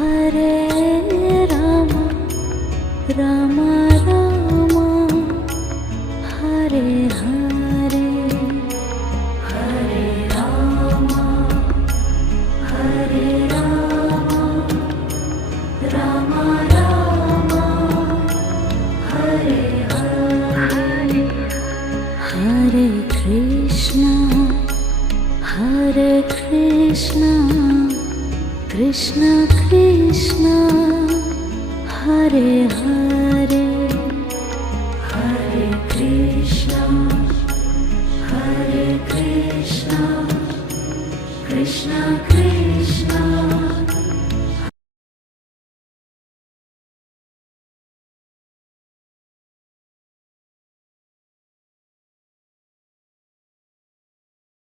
Hare Rama, Rama Rama, Hare Hare, Hare Rama, Hare Rama, Rama Rama, Hare Hare, Hare Krishna, Hare Krishna, Krishna Krishna, Hare Hare, Hare Krishna, Hare Krishna, Krishna Krishna,